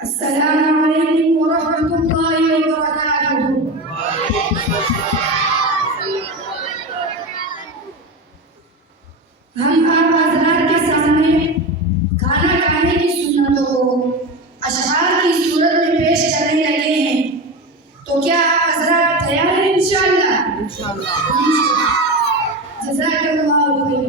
अस्सलामुअलैकुम वरहमतुल्लाहि वबरकातुहू। हम आप हजरात के सामने खाना खाने की सुन्नतों को अशआर की सूरत में पेश करने लगे हैं, तो क्या आप हजरात तैयार हैं? इंशाअल्लाह जज़ाकल्लाहु खैर।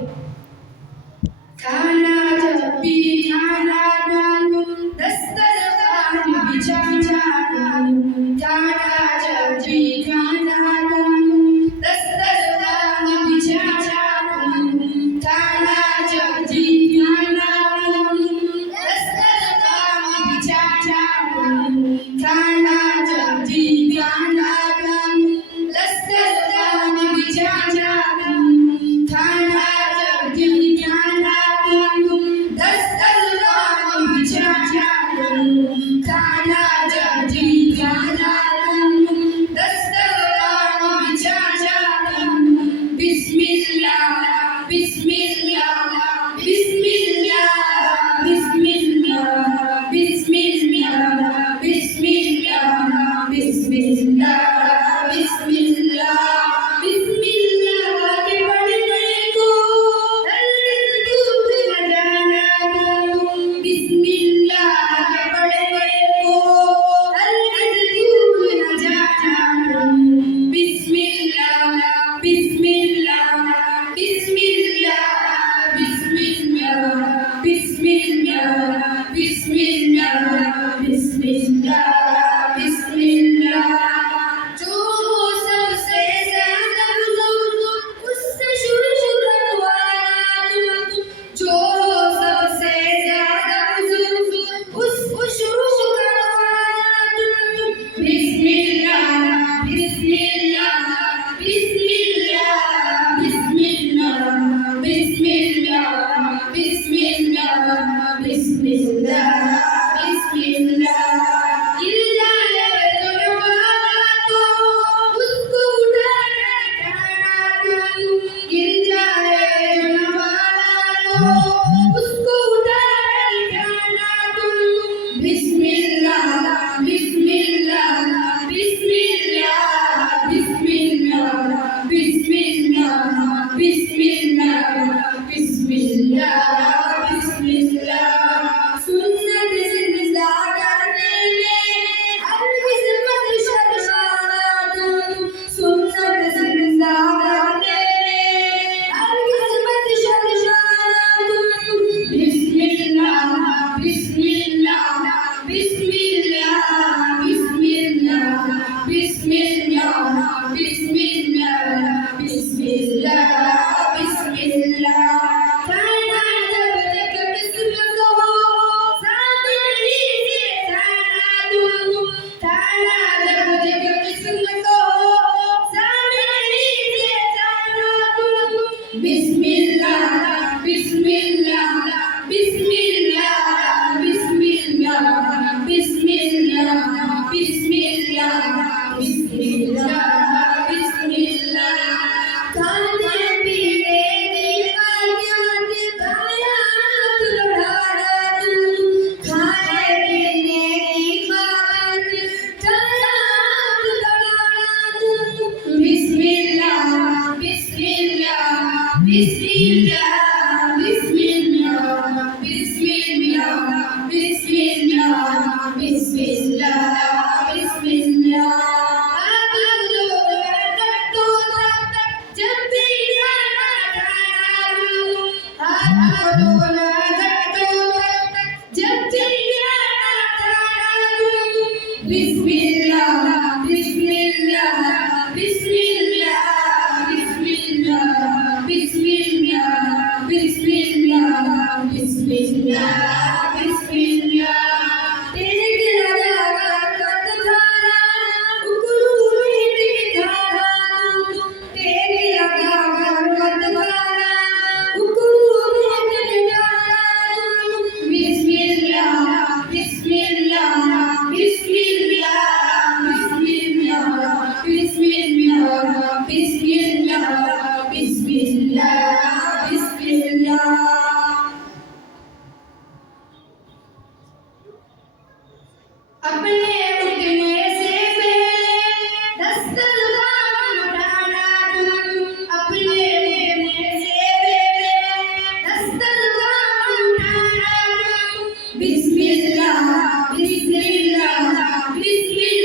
खाना जब भी खाना डालूं दस्तरखान बिछा डालूं, खाना जब भी खाना डालूं दस्तरखान बिछा डालूं, खाना जब भी खाना डालूं दस्तरखान बिछा डालूं, खाना जब भी खाना डालूं दस्तरखान बिछा डालूं, खाना जब भी खाना दस्तरखान बिछा डालूं, खाना जब भी खाना दस्तरखान बिछा डालूं। बिस्मिल्लाह बिस्मिल्लाह बिस्मिल्लाह बिस्मिल्लाह बिस्मिल्लाह बिस्मिल्लाह बिस्मिल्लाह बिस्मिल्लाह बिस्मिल्लाह के पढ़ने को हरगिज़ डूब न जाना दूं, बिस्मिल्लाह के पढ़ने को हरगिज़ डूब न जाना दूं, बिस्मिल्लाह बिस्मिल्लाह बिस्मिल्लाह बिस्मिल्लाह बिस्मिल्लाह बिस्मिल्लाह बिस्मिल्लाह बिस्मिल्लाह। जो सबसे ज़्यादा उससे शुरू करवाया तू, जो सबसे ज़्यादा उसको शुरू करवाया तू। बिस्मिल्लाह बिस्मिल्लाह बिस्मिल्लाह बिस्मिल्लाह बिस्मिल्लाह बिस्मिल्लाह बिस्मिल्लाह बिस्मिल्लाह। गिर जाए तो नवाला तो उसको उठा कर खाना दूं, गिर जाए तो नवाला तो उसको उठा कर खाना दूं। बिस्मिल्लाह बिस्मिल्लाह बिस्मिल्लाह बिस्मिल्लाह बिस्मिल्लाह बिस्मिल्लाह बिस्मिल्लाह बिस्मिल्लाह। सुन्नत ज़िंदा करने में हरगिज़ मत शर्माना तू, सुन्नत ज़िंदा करने में हरगिज़ मत शर्माना तू। बिस्मिल्लाह बिस्मिल्लाह बिस्मिल्लाह बिस्मिल्लाह बिस्मिल्लाह बिस्मिल्लाह बिस्मिल्लाह बिस्मिल्लाह। खाना जब तक किस्मत हो सामने से खाना दूं, खाना जब तक किस्मत हो सामने से खाना दूं। बिस्मिल्लाह बिस्मिल्लाह बिस्मिल्लाह बिस्मिल्लाह बिस्मिल्लाह बिस्मिल्लाह बिस्मिल्लाह बिस्मिल्लाह। खाने पीने की खैरियत खैरात लौटा दूं, खाने पीने की खैरियत खैरात लौटा दूं। बिस्मिल्लाह बिस्मिल्लाह बिस्मिल्लाह बिस्मिल्लाह बिस्मिल्लाह बिस्मिल्लाह बिस्मिल्लाह बिस्मिल्लाह। जब भी खाना खाना दूं, हाथ धोना जब भी खाना खाना दूं। बिस्मिल्लाह बिस्मिल्लाह बिस्मिल्लाह बिस्मिल्लाह बिस्मिल्लाह बिस्मिल्लाह बिस्मिल्लाह बिस्मिल्लाह। टेक लगा कर खाना उकलू में खाना दूं, टेक लगा कर खाना उकलू में खाना दूं। बिस्मिल्लाह बिस्मिल्लाह बिस्मिल्लाह अपने उठने से पहले दस्तरखान उठाना अपने उठने से पहले दस्तरखान उठाना बिस्मिल्लाह बिस्मिल्लाह बिस्मिल्लाह